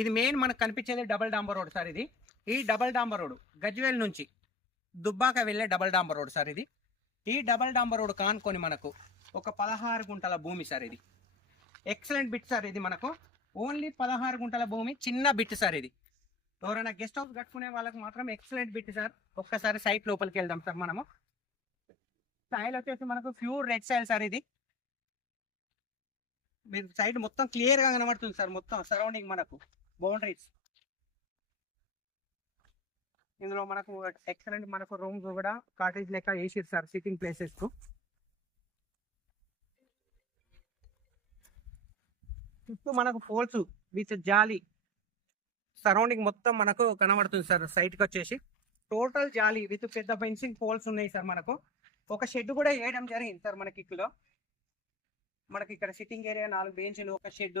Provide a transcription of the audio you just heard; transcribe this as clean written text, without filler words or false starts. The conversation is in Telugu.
ఇది మెయిన్ మనకు కనిపించేది డబల్ డాంబర్ రోడ్ సార్. ఇది ఈ డబల్ డాంబర్ రోడ్ గజ్వేల్ నుంచి దుబ్బాక వెళ్ళే డబల్ డాంబర్ రోడ్ సార్. ఇది ఈ డబల్ డాంబర్ రోడ్ కానుకొని మనకు ఒక 16 గుంటల భూమి సార్. ఇది ఎక్సలెంట్ బిట్ సార్. ఇది మనకు ఓన్లీ 16 గుంటల భూమి, చిన్న బిట్ సార్. ఇది ఎవరైనా గెస్ట్ హౌస్ కట్టుకునే వాళ్ళకి మాత్రం ఎక్సలెంట్ బిట్ సార్. ఒక్కసారి సైట్ లోపలికి వెళ్దాం సార్ మనము. సాయిల్ వచ్చేసి మనకు ప్యూర్ రెడ్ సాయిల్ సార్. ఇది మీరు సైడ్ మొత్తం క్లియర్ గా కనబడుతుంది సార్. మొత్తం సరౌండింగ్ మనకు బౌండరీస్. ఇందులో మనకు ఎక్సలెంట్ మనకు రూమ్స్ కూడా కాటేజ్ లెక్క వేసిరు సార్, సిట్టింగ్ ప్లేసెస్ కు. చుట్టూ మనకు పోల్స్ విత్ జాలి సరౌండింగ్ మొత్తం మనకు కనబడుతుంది సార్. సైట్ కి వచ్చేసి టోటల్ జాలి విత్ పెద్ద ఫెన్సింగ్ పోల్స్ ఉన్నాయి సార్. మనకు ఒక షెడ్ కూడా వేయడం జరిగింది సార్. మనకి ఇక్కడ సిట్టింగ్ ఏరియా 4 బెంచ్లు, ఒక షెడ్,